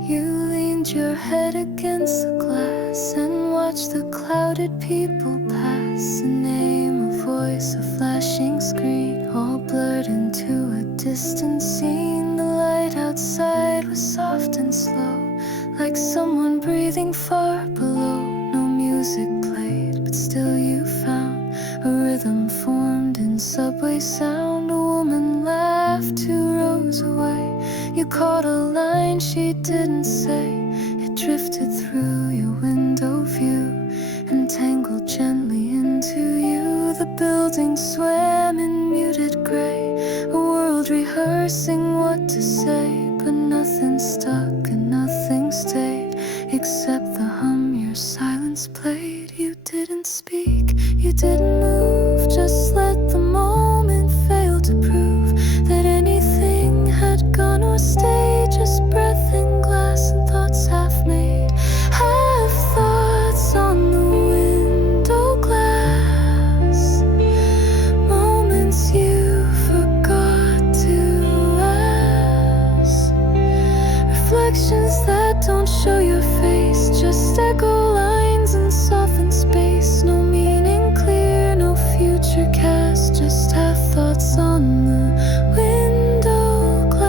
You leaned your head against the glass and watched the clouded people pass. A name, a voice, a flashing screen, all blurred into a distant scene. The light outside was soft and slow, like someone breathing far below. No music played, but still you found a rhythm formed in subway sound. A woman laughed 2 rows away. You caught a line she didn't say. It drifted through your window view and tangled gently into you. The building swam in muted gray, a world rehearsing what to say. But nothing stuck and nothing stayed, except the hum your silence played. You didn't speak, you didn't move, just let the moment fail to prove that anything had gone or stayed. Just breath in glass and thoughts half made, half thoughts on the window glass. Moments you forgot to ask, reflections that don't show your face, just echo lines and soften space. No meaning clear, no future cast, just half thoughts on the window glass.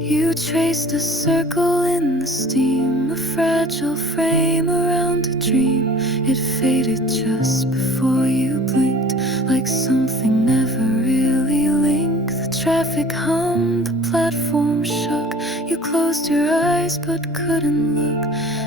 You traced a circle in the steam, a fragile frame around a dream. It faded just before you blinked, like something never really linked. The traffic hummed, the platform shook. You closed your eyes but couldn't look,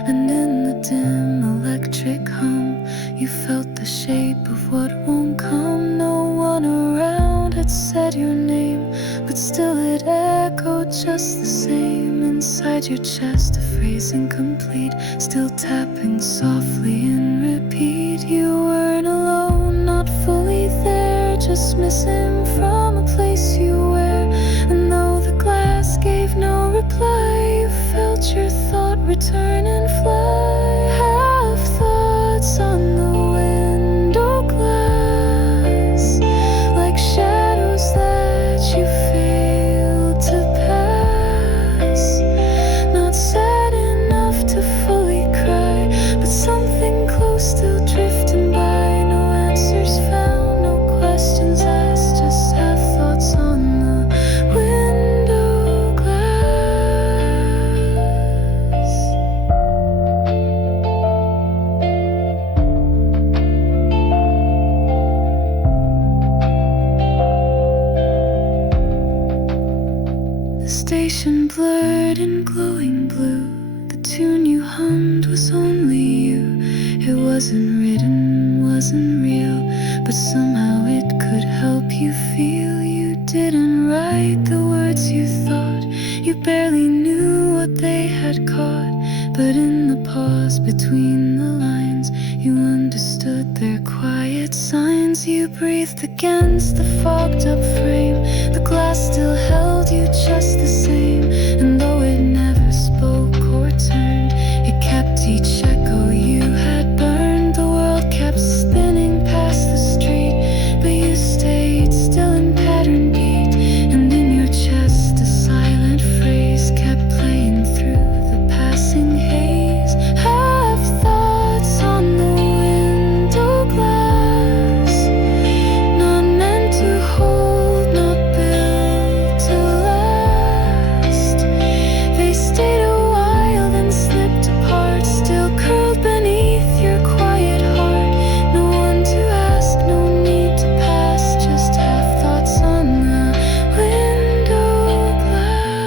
and in the dim electric hum, you felt the shape of what won't come. No one around had said your name, but still it echoed just the same. Inside your chest, a phrase incomplete, still tapping softly in repeat. You weren't alone, not fully there, just missing from a place you were. And though the glass gave no reply, you felt your thought return and fly. Half thoughts on the window glass, like shadows that you failed to pass. Not sad enough to fully cry, but something close still drifting by. No answers found, no questions asked, just half thoughts on the window glass. The station blurred in glowing blue. The tune you hummed was only you. It wasn't written, wasn't real, but somehow it could help you feel. You didn't write the words you thought, you barely knew what they had caught. But in the pause between the lines, you understood their quiet signs. You breathed against the fogged up frame, the glass still held you just the same. And though it never spoke or turned, it kept each echo you had burned. The world kept spinning past the street, but you stayed still in pattern beat. And in your chest a silent phrase kept playing through the passing haze. Half thoughts on the window glass, not meant to hold, not built to last. They stayed a while then slipped apart, still curled beneath your quiet heart. No one to ask, no need to pass, just half thoughts on the window glass.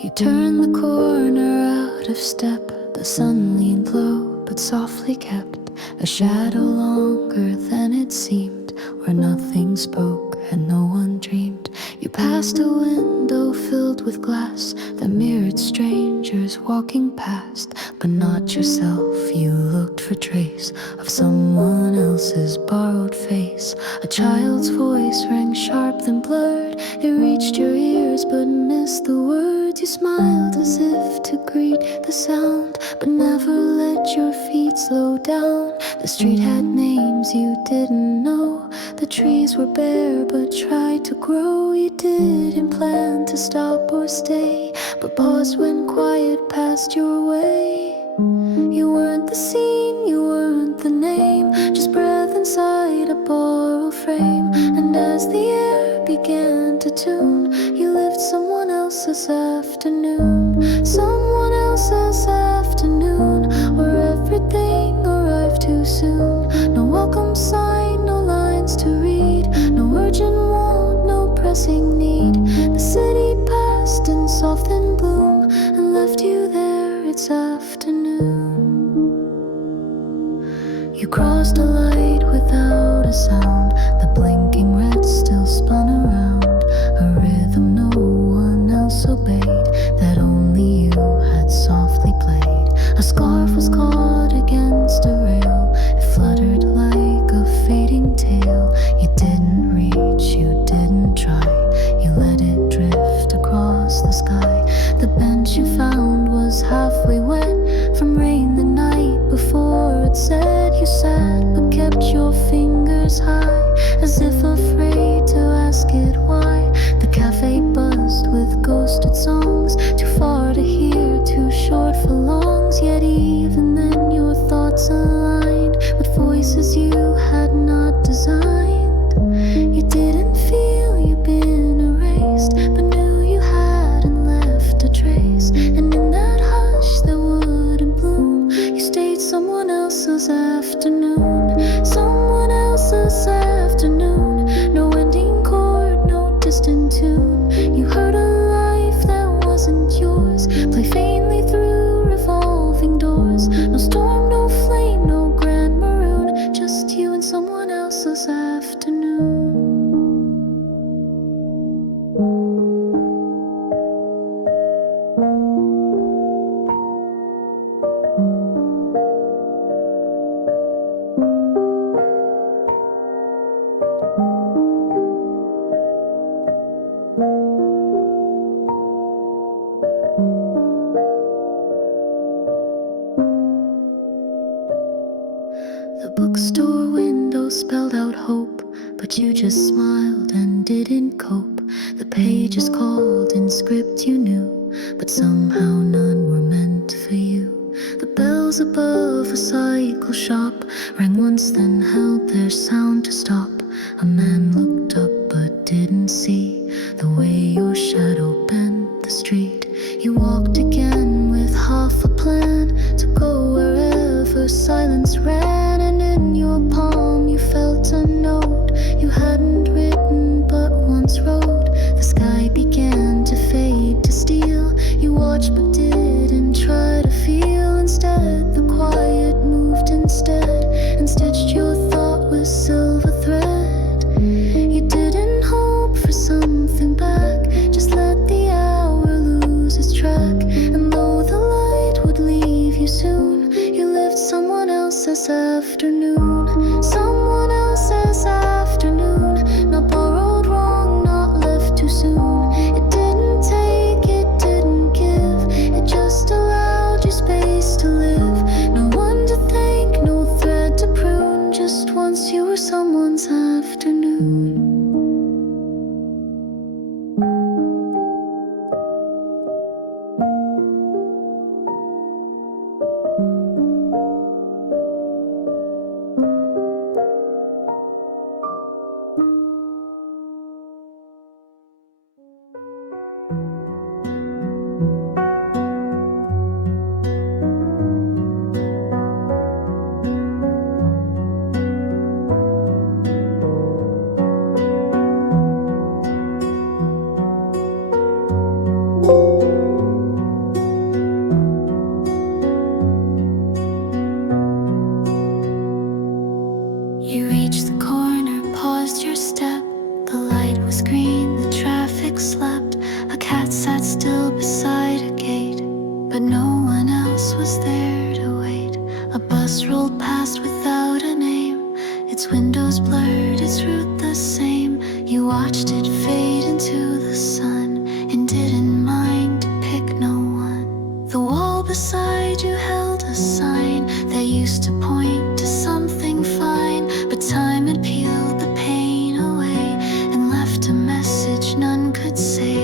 You turned the corner out of step. The sun leaned low, but softly kept a shadow longer than it seemed, where nothing spoke and no one dreamed. You passed a window filled with glass that mirrored strangers walking past, but not yourself. You looked for trace of someone else's borrowed face. A child's voice rang sharp then blurred. It reached your ears but missed the words. You smiled as if to greet the sound, but never let your feet slow down. The street had names you didn't know. The trees were bare but tried to grow. You didn't plan to stop or stay, but paused when quiet passed your way. You weren't the scene, you weren't the name, just breath inside a borrowed frame. And as the air began to tune, you lived someone else's afternoon. Someone else's afternoon, where everything arrived too soon. No welcome sign, no lines to read, no urgent want, no pressing need. The city passed in softened bloom and left you there, it's afternoon. You crossed a light without a sound. The blinking red still spun around, a rhythm no one else obeyed, that only you had softly played. A scarf was caught against a rail, it fluttered like a fading tale. You didn't reach, you didn't try, you let it drift across the sky. The bench you found was halfway wet from rain the night before it said. You sat but kept your fingers high, as if afraid to ask it why. The cafe buzzed with ghosted songs, too far to hear, too short for longs. Yet even then your thoughts aligned with voices you had not designed. You didn't feel you'd been erased, but knew you hadn't left a trace. And in that hush that wouldn't bloom, you stayed someone else's afternoon. Someone else's afternoon. No ending chord, no distant tune. You heard a life that wasn't yours play faintly through revolving doors. No storm, no flame, no grand maroon, just you and someone else's afternoon. The bookstore window spelled out hope, but you just smiled and didn't cope. The pages called in script you knew, but somehow none were meant for you. The bells above a cycle shop rang once then held their sound to stop. A man looked up but didn't see the way your shadow bent the street. You walked again with half a plan to go wherever silence ran, and in your palm you felt a note you hadn't written but once wrote. The sky began to fade to steel. You watched but didn't try to feel. Instead the quiet moved instead and stitched your thought with silver thread. was green, the traffic slept. A cat sat still beside a gate, but no one else was there to wait. A bus rolled past without a name, its windows blurred, its route the same. You watched it fade into the sun and didn't mind to pick no one. The wall beside you held a sign that used to point to something fine, but time had peeled the pain away and left a message none could say.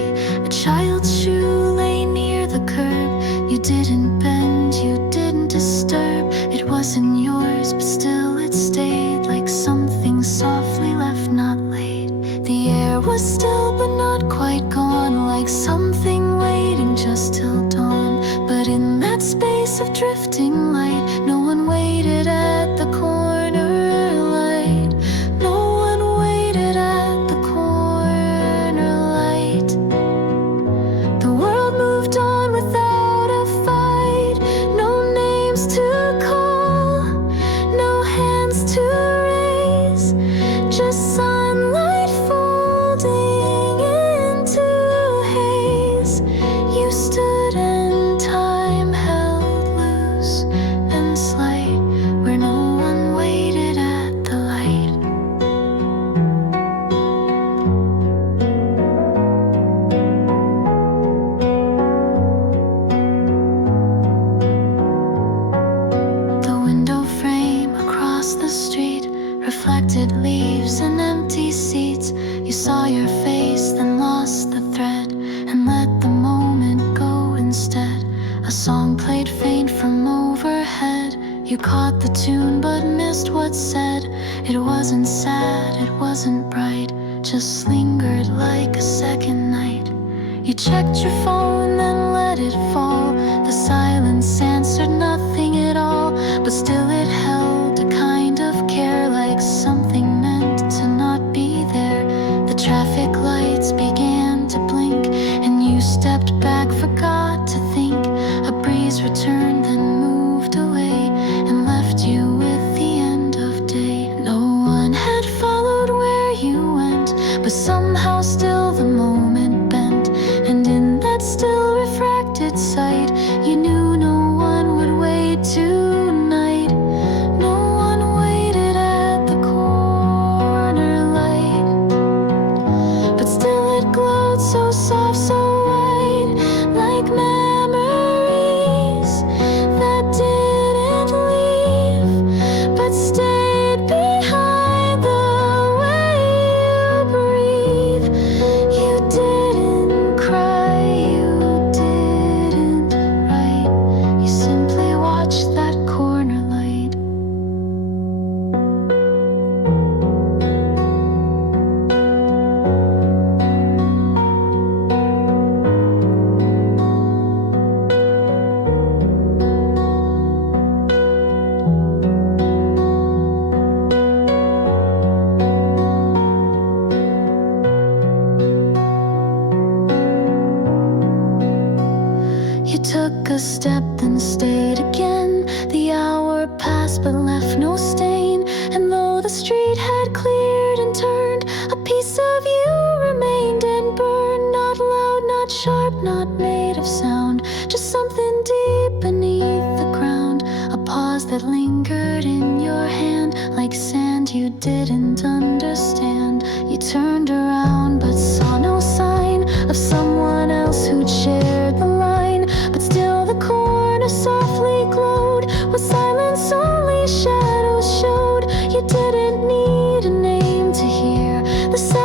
A child's shoe lay near the curb. You didn't bend, you didn't disturb. It wasn't yours, but still it stayed like something softly left not laid. The air was still but not quite gone, like something waiting just till dawn. But in that space of drifting light, no one waited at the corner light. No one waited at the corner light. The world moved on without a fight. No names to call, no hands to raise, just sunlight folding into haze. You stood and time held loose and slight, where no one waited at the light. The window frame across the street reflected leaves and empty seats. You saw your face, then lost the thread and let the moment go instead. A song played faint from overhead. You caught the tune but missed what's said. It wasn't sad, it wasn't bright, just lingered like a second night. You checked your phone, then let it fall. The silence answered nothing at all, but still it held a kind of care, like something meant to not be there. The traffic lights began to blink, and you stepped back, forgot to think. A breeze returned, then moved away, and left you with the end of day. No one had followed where you went, but somehow still the moment bent. And in that still refracted sight, you knew no one would wait tonight. No one waited at the corner light, but still it glowed so soft, so white, like memories that didn't leave, but stayed behind the way you breathe. You didn't cry, you didn't write, you simply watched that corner light. You took a step, then stayed again. The hour passed but left no stain. And though the street had cleared and turned, a piece of you remained and burned. Not loud, not sharp, not made of sound, just something deep beneath the ground. A pause that lingered in your hand, like sand you didn't understand. You turned around but saw no sign of someone else who'd shared the line. But still the corner softly glowed, with silence only shadows showed. You didn't need a name to hear the sound